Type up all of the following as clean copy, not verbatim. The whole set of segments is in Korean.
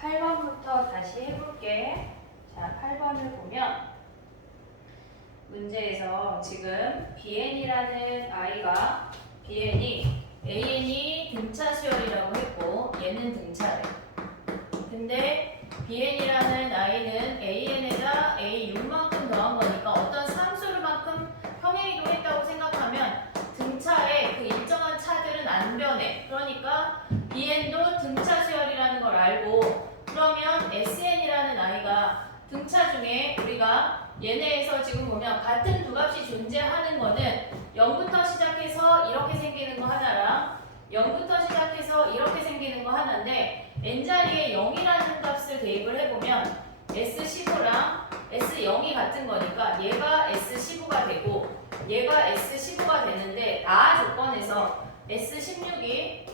8번부터 다시 해볼게. 자, 8번을 보면 문제에서 지금 BN이라는 아이가 BN이 AN이 등차 수열이라고 했고 얘는 등차래. 근데 BN이라는 아이는 AN에다 A6만큼 더한 거니까 어떤 상수만큼 평행이동 했다고 생각하면 등차에 그 일정한 차들은 안 변해. 그러니까 BN도 등차 수열이라는 걸 알고 그러면 SN이라는 아이가 등차 중에 우리가 얘네에서 지금 보면 같은 두 값이 존재하는 거는 0부터 시작해서 이렇게 생기는 거 하나랑 0부터 시작해서 이렇게 생기는 거 하나인데 n자리에 0이라는 값을 대입을 해보면 S15랑 S0이 같은 거니까 얘가 S15가 되고 얘가 S15가 되는데 나 조건에서 S16이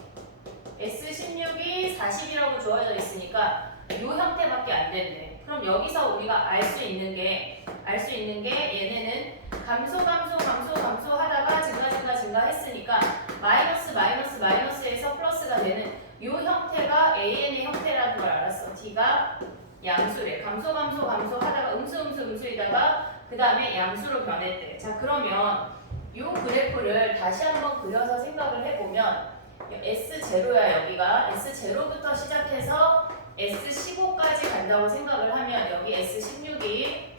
40이라고 주어져 있으니까 이 형태밖에 안 된대. 그럼 여기서 우리가 알 수 있는 게 얘네는 감소 하다가 증가 했으니까 마이너스에서 플러스가 되는 이 형태가 AN의 형태라는 걸 알았어. D가 양수래. 감소 하다가 음수이다가 그 다음에 양수로 변했대. 자, 그러면 이 그래프를 다시 한번 그려서 생각을 해보면 S0야. 여기가 S0부터 시작해서 S15까지 간다고 생각을 하면 여기 S16이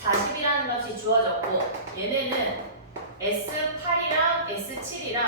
40이라는 값이 주어졌고 얘네는 S8이랑 S7이랑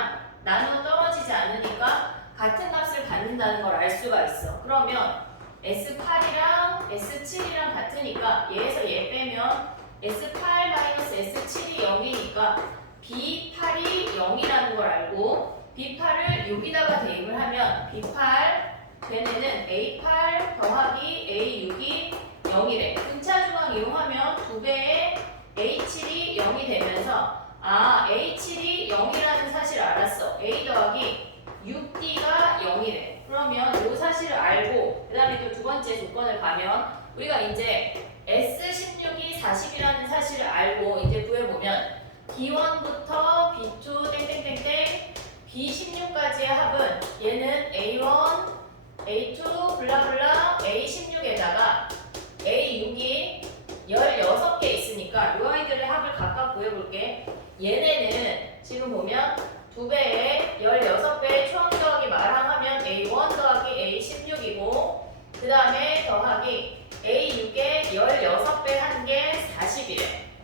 나눠 떨어지지 않으니까 같은 값을 갖는다는 걸 알 수가 있어. 그러면 S8이랑 S7이랑 같으니까 얘에서 얘 빼면 S8-S7이 0이니까 B8이 0이라는 걸 알고 B8을 여기다가 대입을 하면 B8 걔네는 A8 더하기 A6이 0이래. 등차 중앙 이용하면 2배의 A7이 0이 되면서 A7이 0이라는 사실을 알았어. A 더하기 6D가 0이래. 그러면 이 사실을 알고 그 다음에 또 두 번째 조건을 가면 우리가 이제 S16이 40이라는 사실을 알고 이제 구해보면 B1부터 B2 땡땡땡땡 B16까지의 합은 얘는 A1, A2 블라블라 A16에다가 A6이 16개 있으니까 이 아이들의 합을 각각 구해볼게. 얘네는 지금 보면 2배에 16배의 초항 더하기 마랑하면 A1 더하기 A16이고 그 다음에 더하기 A6에 16배 한 게 40이래.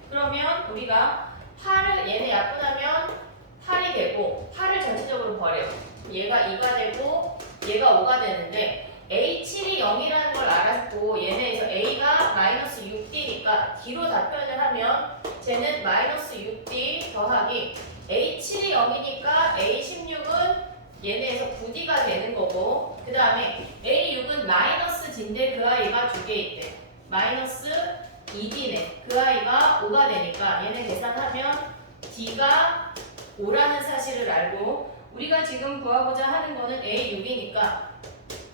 그러면 우리가 8을 얘네 약분하면 8이 되고 8을 전체적으로 버려. 얘가 2가 되고 얘가 5가 되는데 A7이 0이라는 걸 알았고 얘네에서 A가 마이너스 6D니까 D로 다 표현을 하면 쟤는 마이너스 6D 더하기 A7이 0이니까 A16은 얘네에서 9D가 되는 거고 그 다음에 A6은 마이너스 D인데 그 아이가 2개 있대. 마이너스 2D네. 그 아이가 5가 되니까 얘네 계산하면 D가 5라는 사실을 알고 우리가 지금 구하고자 하는 거는 A6이니까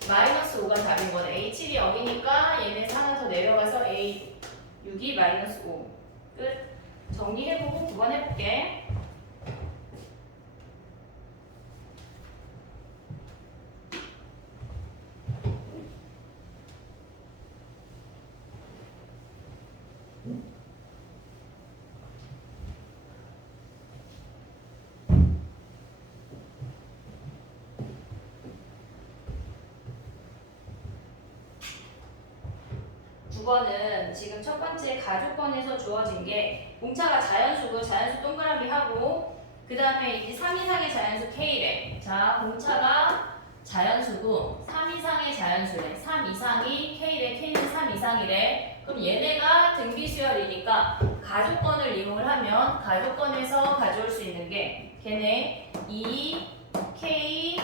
마이너스 5가 답인 거네. A7이 0이니까 얘네에서 하나 더 내려가서 A6이 마이너스 5. 끝. 정리해보고 9번 해볼게. 는 지금 첫 번째 가족권에서 주어진 게 공차가 자연수고 자연수 동그라미 하고 그 다음에 이제 3 이상의 자연수 K래. 자, 공차가 자연수고 3 이상의 자연수래. 3 이상이 K래. K는 3 이상이래. 그럼 얘네가 등비수열이니까 가족권을 이용을 하면 가족권에서 가져올 수 있는 게 걔네 2K,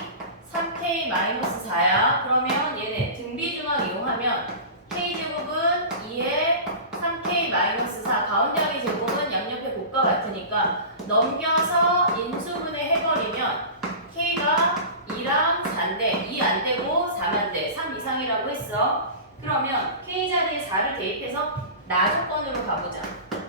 3K-4야. 그러면 얘네 등비중앙 이용하면 K제곱은 2에 3K-4 가운데항의 제곱은 양옆에 곱과 같으니까 넘겨서 인수분해 해버리면 K가 2랑 4인데 2 안 되고 4만 돼. 3 이상이라고 했어. 그러면 K 자리에 4를 대입해서 나조건으로 가보자.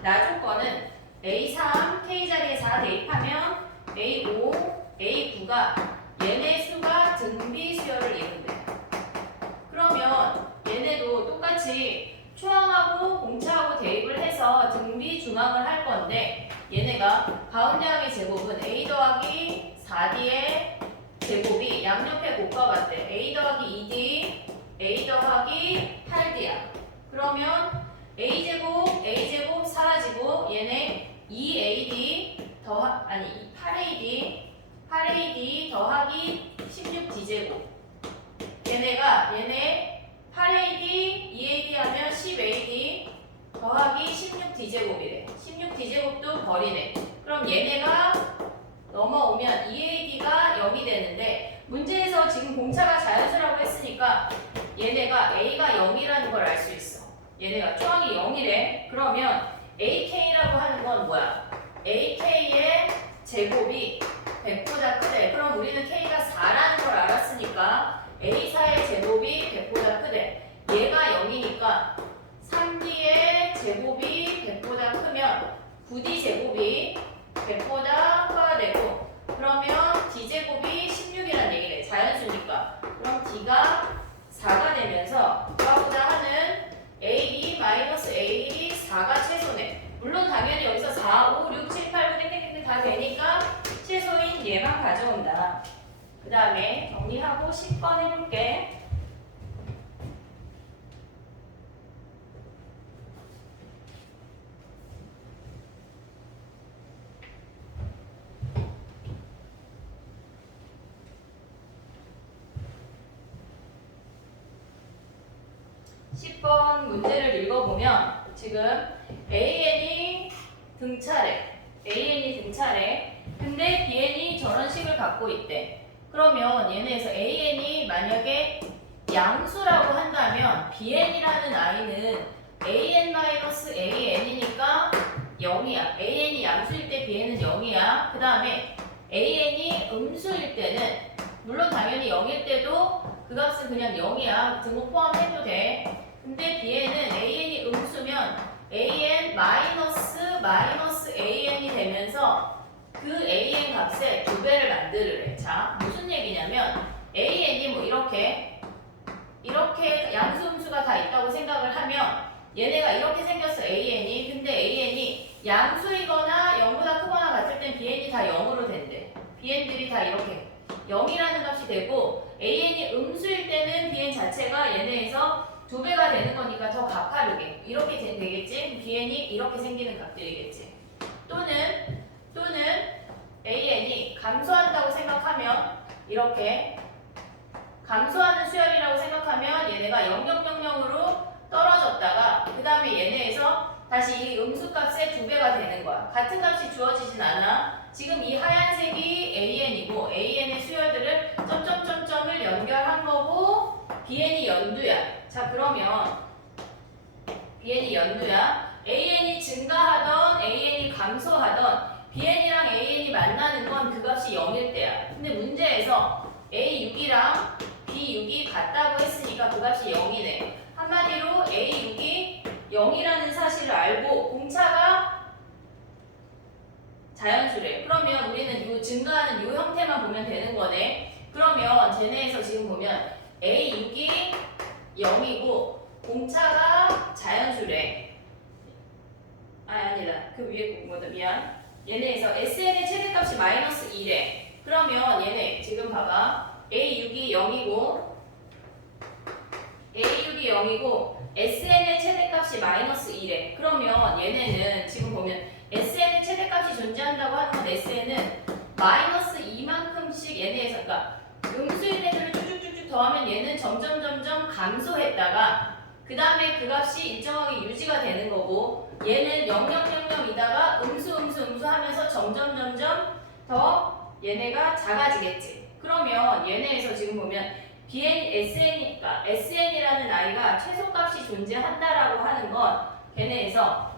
나조건은 A3 K 자리에 4 대입하면 A5, A9가 얘네 수가 등비수열을 가운데 항의 제곱은 a 더하기 4d의 제곱이 양옆의 곱과 같대. a 더하기 2d, a 더하기 8d야. 그러면 a제곱 사라지고 얘네 2ad 8ad 더하기 16d제곱. 얘네 8ad, 2ad 하면 10ad 더하기 16d제곱이래. 16d제곱도 버리네. 그럼 얘네가 넘어오면 2ad가 0이 되는데 문제에서 지금 공차가 자연수라고 했으니까 얘네가 a가 0이라는 걸 알 수 있어. 얘네가 조항이 0이래. 그러면 ak라고 하는 건 뭐야? ak의 제곱이 100보다 크대. 그럼 우리는 k가 4라는 걸 알았으니까 a4의 제곱이 100보다 크대. 얘가 0이니까 3d의 제곱이 100보다 크면 9d 제곱이 100보다 커야 되고, 그러면 d제곱이 16이라는 얘기네. 자연수니까. 그럼 d가 4가 되면서 그거보다 하는 a2-a1이 4가 최소네. 물론 당연히 여기서 4, 5, 6, 7, 8, 9 땡땡땡 다 되니까 최소인 얘만 가져온다. 그 다음에 정리하고 10번 해볼게. (10번) 문제를 읽어보면 지금 AN이 등차래. 근데 BN이 저런 식을 갖고 있대. 그러면 얘네에서 AN이 만약에 양수라고 한다면 BN이라는 아이는 AN-AN이니까 0이야. AN이 양수일 때 BN은 0이야. 그 다음에 AN이 음수일 때는 물론 당연히 0일 때도 그 값은 그냥 0이야. 등호 포함해도 돼. 근데 BN은 AN이 음수면 AN-AN이 되면서 그 AN 값의 2배를 만들으래. 자, 무슨 얘기냐면 AN이 뭐 이렇게 양수 음수가 다 있다고 생각을 하면 얘네가 이렇게 생겼어. AN이. 근데 AN이 양수이거나 0보다 크거나 같을 땐 BN이 다 0으로 된대. BN들이 다 이렇게 0이라는 값이 되고, AN이 음수일 때는 BN 자체가 얘네에서 2배가 되는 거니까 더 가파르게 이렇게 되겠지. BN이 이렇게 생기는 값들이겠지. 또는 AN이 감소한다고 생각하면 이렇게 감소하는 수열이라고 생각하면 얘네가 0,0,0으로 떨어졌다가 그 다음에 얘네에서 다시 이 음수값의 2배가 되는 거야. 같은 값이 주어지진 않아. 지금 이 하얀색이 AN이고 AN의 수열들을 점점점점을 연결한 거고 BN이 연두야. 자, 그러면 BN이 연두야. AN이 증가하던 AN이 감소하던 BN이랑 AN이 만나는 건 그 값이 0일 때야. 근데 문제에서 A6이랑 B6이 같다고 했으니까 그 값이 0이네. 한마디로 A6이 0이라는 사실을 알고 공차가 자연수래. 그러면 우리는 이 증가하는 이 형태만 보면 되는 거네. 그러면 쟤네에서 지금 보면 A6이 0이고 공차가 자연수래. 아니다. 그 위에 거다. 미안. 얘네에서 SN의 최대값이 마이너스 2래. 그러면 얘네 지금 봐봐. A6이 0이고 SN의 최대값이 마이너스 2래. 그러면 얘네는 지금 보면 SN의 최대값이 존재한다고 하는 건 SN은 마이너스 2만큼씩 얘네에서, 그러니까 음수인 애들을 쭉쭉쭉쭉 더하면 얘는 점점 감소했다가 그 다음에 그 값이 일정하게 유지가 되는 거고, 얘는 0,0,0이다가 음수 하면서 점점 더 얘네가 작아지겠지. 그러면 얘네에서 지금 보면 SN이니까 SN이라는 아이가 최소값이 존재한다라고 하는 건 걔네에서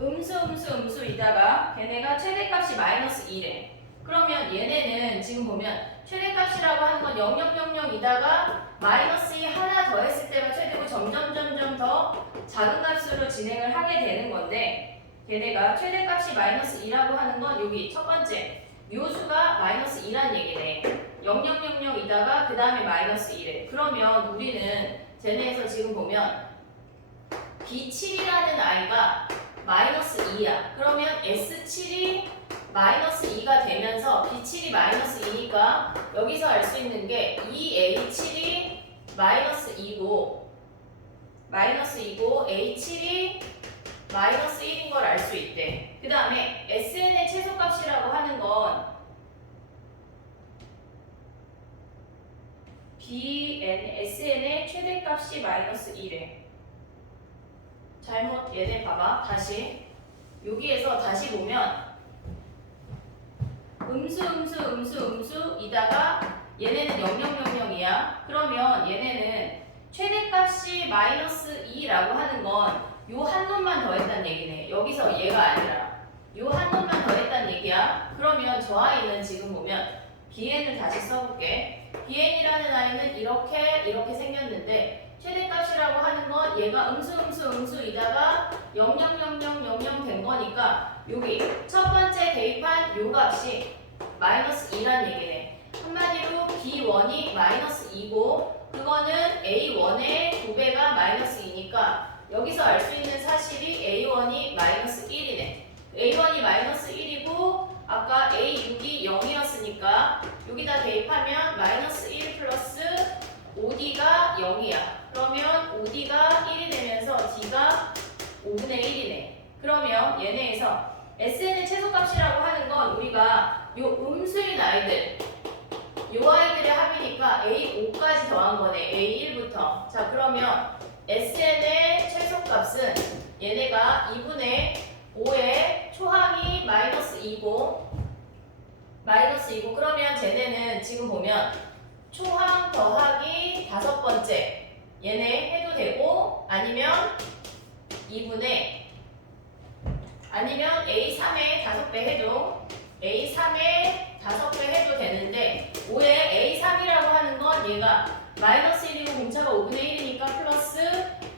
음수이다가 걔네가 최대값이 마이너스 2래. 그러면 얘네는 지금 보면 최대값이라고 하는 건 0,0,0이다가 마이너스 2 하나 더했을 때가 최대고 점점 더 작은 값으로 진행을 하게 되는 건데, 걔네가 최대값이 마이너스 2라고 하는 건 여기 첫 번째 요수가 마이너스 2란 얘기네. 0,0,0이다가 그 다음에 마이너스 2래. 그러면 우리는 쟤네에서 지금 보면 B7이라는 아이가 마이너스 2야. 그러면 S7이 마이너스 2가 되면서 B7이 마이너스 2니까 여기서 알 수 있는 게 2A7이 마이너스 2고 A7이 마이너스 1인 걸 알 수 있대. 그 다음에 SN의 최소값이라고 하는 건 SN의 최대값이 마이너스 1에. 잘못 얘네 봐봐. 다시 여기에서 다시 보면 음수이다가 얘네는 0000이야. 그러면 얘네는 최대값이 마이너스 2라고 하는 건 요 한 놈만 더했다는 얘기네. 여기서 얘가 아니라 요 한 놈만 더했다는 얘기야. 그러면 저 아이는 지금 보면 BN을 다시 써볼게. BN이라는 아이는 이렇게 생겼는데 최대값이라고 하는 건 얘가 음수이다가 000000 된 거니까 여기 첫 번째 대입한 요 값이 마이너스 2란 얘기네. 한마디로 B1이 마이너스 2고 그거는 A1의 2배가 마이너스 2니까 여기서 알 수 있는 사실이 A1이 마이너스 1이네. A1이 마이너스 1이고 아까 A6이 0이었으니까 여기다 대입하면 마이너스 1 플러스 5D가 0이야. 그러면 5D가 1이 되면서 D가 5분의 1이네. 그러면 얘네에서 SN의 최소값이라고 하는 건 우리가 요 음수인 아이들 요 아이들의 합이니까 A5까지 더한 거네. A1부터. 자 그러면 SN의 최소값은 얘네가 2분의 5의 초항이 마이너스 2고 그러면 쟤네는 지금 보면 초항 더하기 다섯 번째 얘네 해도 되고 아니면 2분의 아니면 A3의 5배 해도 A3의 5배 해도 되는데 5의 A3이라고 하는 건 얘가 마이너스 1이고 공차가 5분의 1이니까 플러스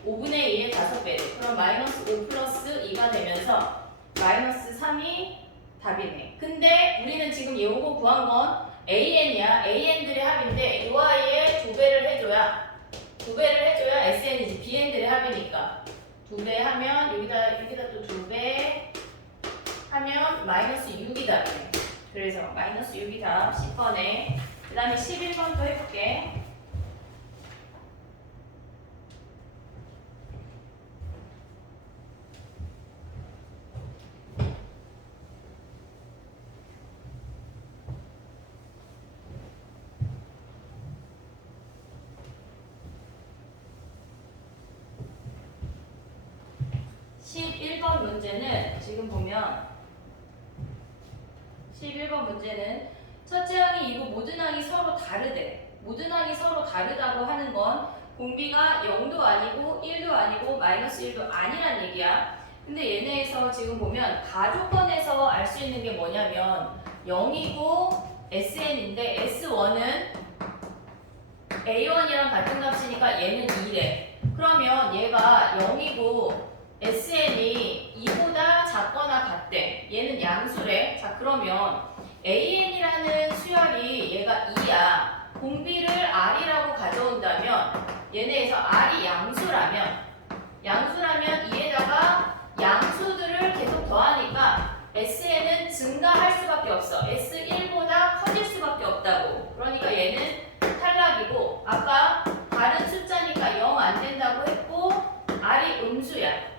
5분의 2의 5배. 그럼 마이너스 5 플러스 2가 되면서 마이너스 3이 답이네. 근데 우리는 지금 요거 구한 건 AN이야. AN들의 합인데 이 아이의 2배를 해줘야 SN이지. BN들의 합이니까 2배 하면 여기다 또 2배 하면 마이너스 6이 답이네. 그래서 마이너스 6이 답 10번에 그 다음에 11번 또 해볼게. 문제는 11번 문제는 첫째 항이 이고 모든 항이 서로 다르대. 모든 항이 서로 다르다고 하는 건 공비가 0도 아니고 1도 아니고 마이너스 1도 아니란 얘기야. 근데 얘네에서 지금 보면 가조건에서 알 수 있는 게 뭐냐면 0이고 SN인데 S1은 A1이랑 같은 값이니까 얘는 2래. 그러면 얘가 0이고 SN이 2보다 작거나 같대. 얘는 양수래. 자 그러면 AN이라는 수열이 얘가 2야. 공비를 R이라고 가져온다면 얘네에서 R이 양수라면 2에다가 양수들을 계속 더하니까 SN은 증가할 수밖에 없어. S1보다 커질 수밖에 없다고. 그러니까 얘는 탈락이고 아까 다른 숫자니까 0 안 된다고 했고 R이 음수야.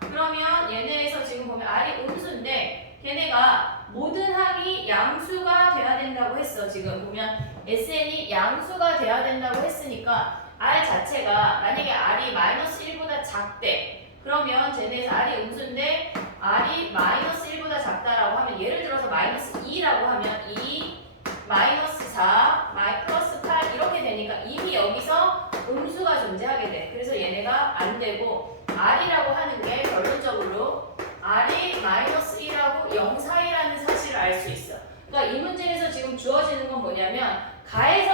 그러면 얘네에서 지금 보면 R이 음수인데 걔네가 모든 항이 양수가 돼야 된다고 했어. 지금 보면 SN이 양수가 돼야 된다고 했으니까 R 자체가 만약에 R이 마이너스 1보다 작대. 그러면 쟤네에서 R이 음수인데 R이 마이너스 1보다 작다라고 하면 예를 들어서 마이너스 2라고 하면 2 마이너스 4 플러스 8 이렇게 되니까 이미 여기서 음수가 존재하게 돼. 그래서 얘네가 안 되고 R이라고 하는 게 결론적으로 R이 마이너스 1하고 0 사이라는 사실을 알 수 있어. 그러니까 이 문제에서 지금 주어지는 건 뭐냐면 가의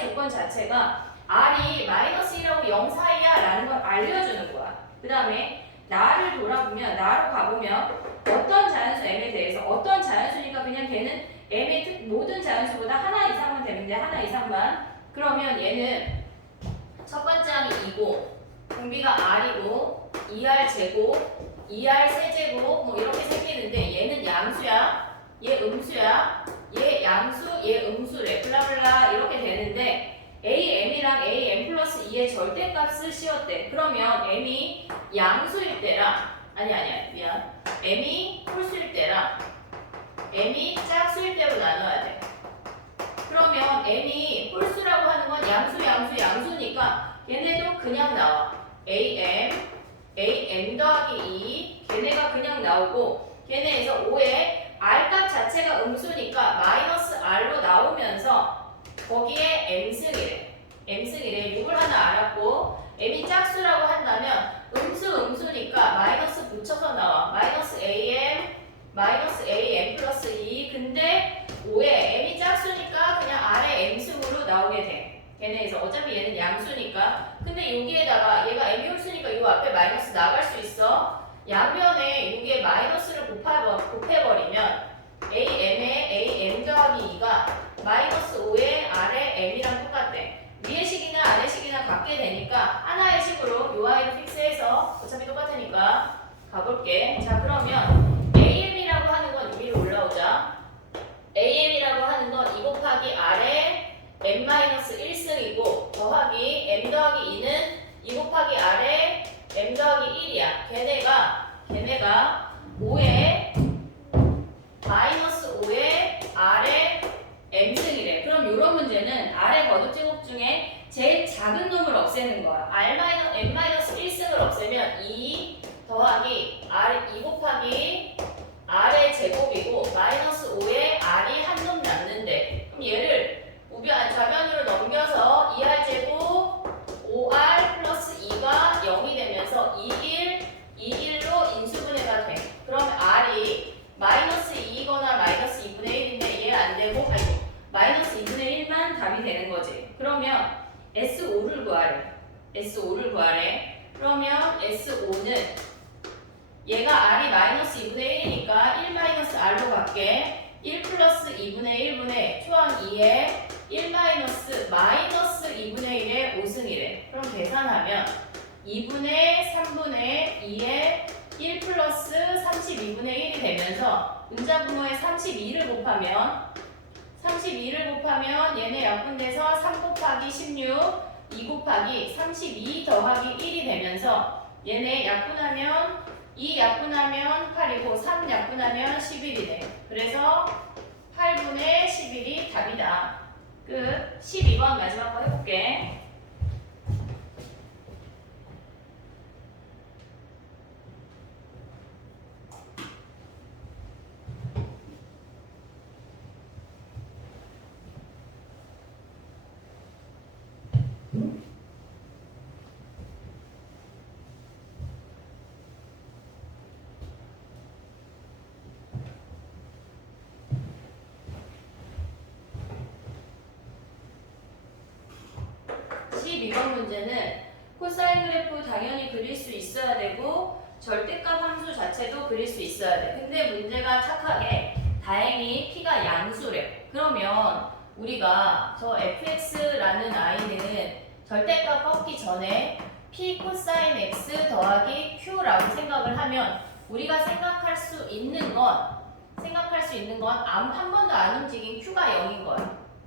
조건 자체가 R이 마이너스 1하고 0 사이야 라는 걸 알려주는 거야. 그 다음에 나로 가보면 어떤 자연수 M에 대해서 어떤 자연수니까 그냥 걔는 M의 모든 자연수보다 하나 이상만 되는데 하나 이상만. 그러면 얘는 첫 번째 항이 2고 공비가 R이고 2R 제곱, 2R 세제곱 뭐 이렇게 생기는데 얘는 양수야, 얘 음수야, 얘 양수, 얘 음수래. 블라블라 이렇게 되는데 AM이랑 AM 플러스 2의 절대값을 씌웠대. 그러면 M이 양수일 때랑 아니야 미안. M이 홀수일 때랑 M이 짝수일 때로 나눠야 돼. 그러면 M이 홀수라고 하는 건 양수니까 얘네도 그냥 나와. AM 더하기 2 걔네가 그냥 나오고 걔네에서 5의 R값 자체가 음수니까 마이너스 R로 나오면서 거기에 M승이래. 6을 하나 알았고 M이 짝수라고 한다면 음수니까 마이너스 붙여서 나와. 마이너스 AM 플러스 2 근데 5에 M이 짝수니까 그냥 아래 M승으로 나오게 돼. 걔네에서 어차피 얘는 양수니까. 근데 여기에다가 얘가 M이 홀수니까 이 앞에 마이너스 나갈 수 있어. 양변에 여기에 마이너스를 곱해버리면 AM에 AM 더하기 2가 마이너스 5의 아래 M이랑 똑같대. 위의 식이나 아래 식이나 같게 되니까 하나의 식으로 요 아이를 픽스해서 어차피 똑같으니까 가볼게. 자 그러면 AM이라고 하는 건 위로 올라오자. AM이라고 하는 건 2 곱하기 R에 M-1승이고 더하기 M 더하기 2는 2 곱하기 R에 M 더하기 1이야. 걔네가 5에 마이너스 5에 R에 M승이래. 그럼 이런 문제는 R의 거듭제곱 중에 제일 작은 놈을 없애는 거야. M-1승을 없애면 2 더하기 R 2 곱하기 R의 제곱이고 마이너스 5에 R이 한 놈 남는데 그럼 얘를 좌변으로 넘겨서 2R 제곱 5R 플러스 2가 0이 되면서 2로 인수분해가 돼. 그럼 R이 마이너스 2이거나 마이너스 2분의 1인데 얘 안 되고 마이너스 2분의 1만 답이 되는 거지. 그러면 S5를 구하래. 그러면 S5는 얘가 R이 마이너스 2분의 1이니까 1 마이너스 R로 갈게. 1 플러스 2분의 1분의 초항 2에 1 마이너스 2분의 1의 5승이래. 그럼 계산하면 2분의 3분의 2에 1 플러스 32분의 1이 되면서 분자분모에 32를 곱하면 얘네 약분돼서 3 곱하기 16 2 곱하기 32 더하기 1이 되면서 얘네 약분하면 2 약분하면 8이고 3 약분하면 11이네. 그래서 8분의 11이 답이다. 끝. 12번 마지막 거 해볼게. 이번 문제는 코사인 그래프 당연히 그릴 수 있어야 되고 절대값 함수 자체도 그릴 수 있어야 돼. 근데 문제가 착하게 다행히 P가 양수래. 그러면 우리가 저 fx라는 아이는 절대값 꺾기 전에 P 코사인 x 더하기 q라고 생각을 하면 우리가 생각할 수 있는 건 한 번도 안 움직인 q가 0인 거야.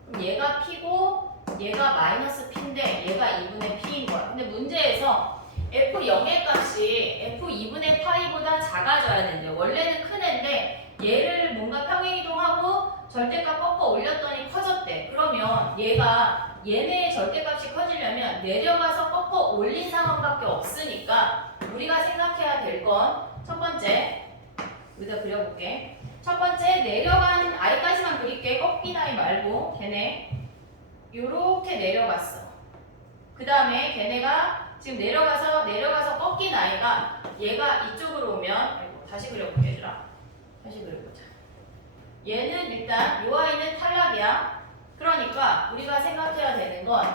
그럼 얘가 P고 얘가 마이너스 P인데 얘가 2분의 P인 거야. 근데 문제에서 F0의 값이 F2분의 파이보다 작아져야 되는데 원래는 큰 애인데 얘를 뭔가 평행이동하고 절대값 꺾어 올렸더니 커졌대. 그러면 얘네의 절대값이 커지려면 내려가서 꺾어 올린 상황밖에 없으니까 우리가 생각해야 될 건 첫 번째 여기다 그려볼게. 첫 번째 내려간 i까지만 그릴게. 꺾인 i 말고 걔네 요렇게 내려갔어. 그 다음에 걔네가 지금 내려가서 꺾인 아이가 얘가 이쪽으로 오면 다시 그려볼게 얘들아. 다시 그려보자. 얘는 일단 요 아이는 탈락이야. 그러니까 우리가 생각해야 되는 건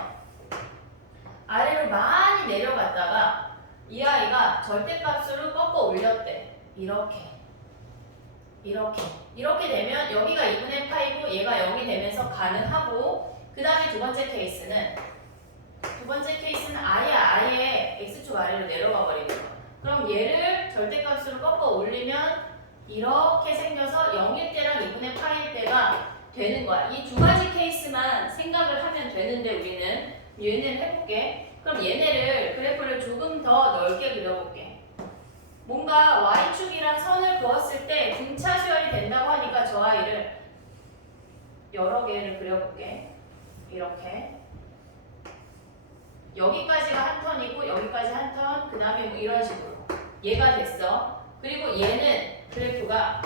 아래로 많이 내려갔다가 이 아이가 절대값으로 꺾어 올렸대. 이렇게 되면 여기가 2분의 파이고 얘가 0이 되면서 가능하고 그 다음에 두 번째 케이스는 두 번째 케이스는 아예 x축 아래로 내려가 버리는 거. 그럼 얘를 절대값으로 꺾어 올리면 이렇게 생겨서 0일 때랑 2분의 파일 때가 되는 거야. 이 두 가지 케이스만 생각을 하면 되는데 우리는 얘네를 해볼게. 그럼 얘네를 그래프를 조금 더 넓게 그려볼게. 뭔가 y축이랑 선을 그었을 때 등차 수열이 된다고 하니까 저 아이를 여러 개를 그려볼게. 이렇게 여기까지가 한 턴이고 여기까지 한 턴, 그 다음에 뭐 이런 식으로 얘가 됐어. 그리고 얘는 그래프가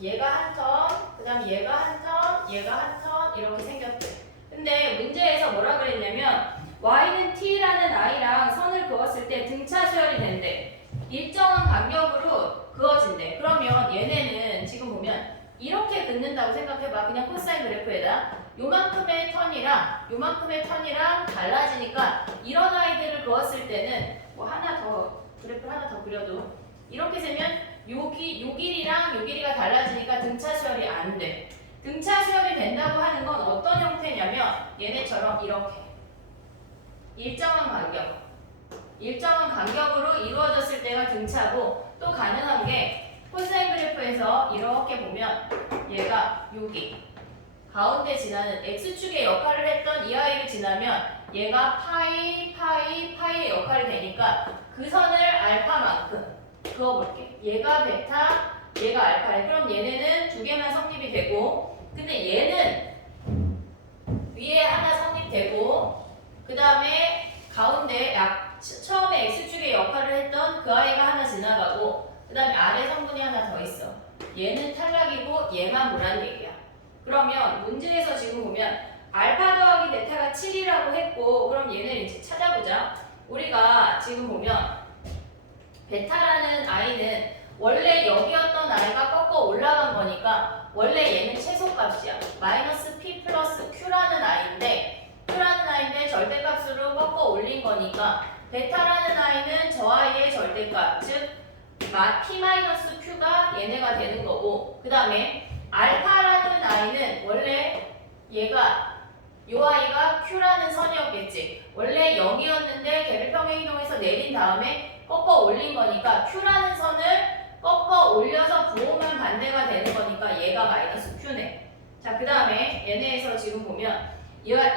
얘가 한 턴, 그 다음 얘가 한 턴, 얘가 한 턴 이렇게 생겼대. 근데 문제에서 뭐라 그랬냐면 y는 t라는 i랑 선을 그었을 때 등차 수열이 된대. 일정한 간격으로 그어진대. 그러면 얘네는 지금 보면 이렇게 긋는다고 생각해봐. 그냥 코사인 그래프에다 요만큼의 턴이랑 달라지니까 이런 아이들을 그었을 때는 뭐 그래프 하나 더 그려도 이렇게 세면 요 길이랑 요 길이가 달라지니까 등차 수열이 안 돼. 등차 수열이 된다고 하는 건 어떤 형태냐면 얘네처럼 이렇게 일정한 간격으로 이루어졌을 때가 등차고, 또 가능한 게 코사인 그래프에서 이렇게 보면 얘가 여기 가운데 지나는 x축의 역할을 했던 이 아이를 지나면 얘가 파이의 역할이 되니까 그 선을 알파만큼 그어볼게. 얘가 베타, 얘가 알파래. 그럼 얘네는 두 개만 성립이 되고, 근데 얘는 위에 하나 성립되고, 그 다음에 가운데 처음에 x축의 역할을 했던 그 아이가 하나 지나가고, 그 다음에 아래 성분이 하나 더 있어. 얘는 탈락이고 얘만 보란 얘기야. 그러면 문제에서 지금 보면 알파 더하기 베타가 7이라고 했고, 그럼 얘는 이제 찾아보자. 우리가 지금 보면 베타라는 아이는 원래 여기였던 아이가 꺾어 올라간 거니까 원래 얘는 최소값이야. 마이너스 p 플러스 q라는 아이인데 절대값으로 꺾어 올린 거니까 베타라는 아이는 저 아이의 절대값, 즉 p 마이너스 q가 얘네가 되는 거고, 그 다음에 알파라는 아이는 원래 얘가 요 아이가 q라는 선이었겠지. 원래 0이었는데 개별평행 이동해서 내린 다음에 꺾어 올린 거니까 q라는 선을 꺾어 올려서 부호만 반대가 되는 거니까 얘가 마이너스 q네. 자, 그 다음에 얘네에서 지금 보면 얘가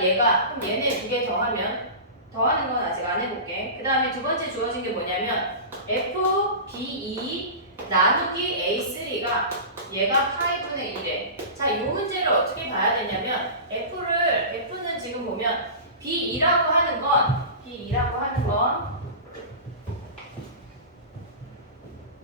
그럼 얘네 두 개 더하면, 더하는 건 아직 안 해볼게. 그 다음에 두 번째 주어진 게 뭐냐면 FB2 나누기 A3가 얘가 파이분의 1에. 자, 이 문제를 어떻게 봐야 되냐면 F는 지금 보면 B2라고 하는 건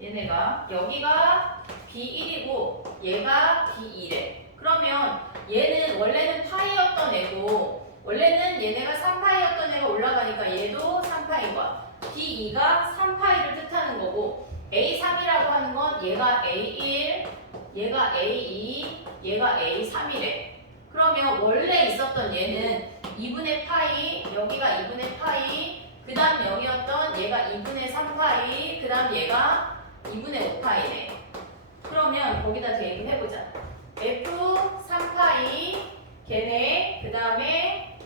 얘네가 여기가 B1이고 얘가 B2래. 그러면 얘는 원래는 파이였던 애고, 원래는 얘네가 3파이였던 애가 올라가니까 얘도 3파인 거야. B2가 3파이를 뜻하는 거고, A3이라고 하는 건 얘가 A1, 얘가 A2, 얘가 A3이래. 그러면 원래 있었던 얘는 2분의 파이, 여기가 2분의 파이, 그 다음 0이었던 얘가 2분의 3파이, 그 다음 얘가 2분의 5파이네. 그러면 거기다 대입을 해보자. F3파이 걔네, 그 다음에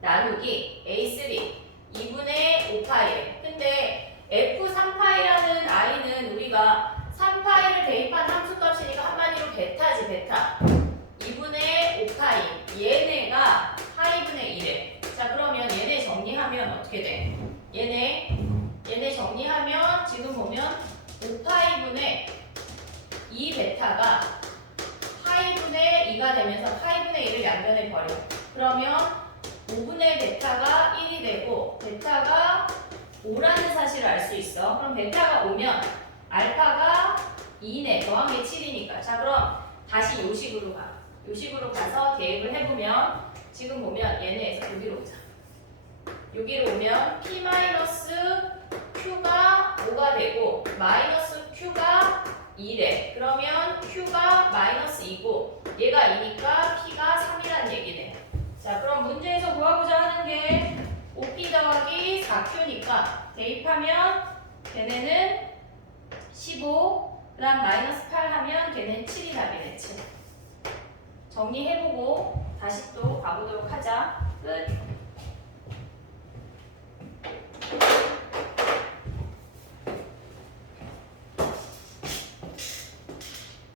나누기 A3 2분의 5파이. 근데 F3파이라는 아이는 우리가 3파이를 대입한 함수값이니까 한마디로 베타지, 베타. 2분의 5파이. 얘네가 파이분의 1에. 자, 그러면 얘네 정리하면 어떻게 돼? 얘네 정리하면 지금 보면 5파이분의 2 베타가 파이분의 2가 되면서 파이분의 1을 양변에 버려. 그러면 5분의 베타가 1이 되고 베타가 5라는 사실을 알 수 있어. 그럼 베타가 5면 알파가 2네. 더한 게 7이니까. 자, 그럼 다시 요 식으로 가. 요 식으로 가서 대입을 해보면 지금 보면 얘네에서 여기로 오자. 여기로 오면 p 마이너스 q가 5가 되고 마이너스 q가 2래. 그러면 q가 마이너스 2고 얘가 2니까 p가 3이란 얘기네. 자, 그럼 문제에서 구하고자 하는 게 5p 더하기 4q니까 대입하면 걔네는 15, 그 다음 마이너스 8 하면 걔는 7이 답이네. 7. 정리해보고 다시 또 가보도록 하자.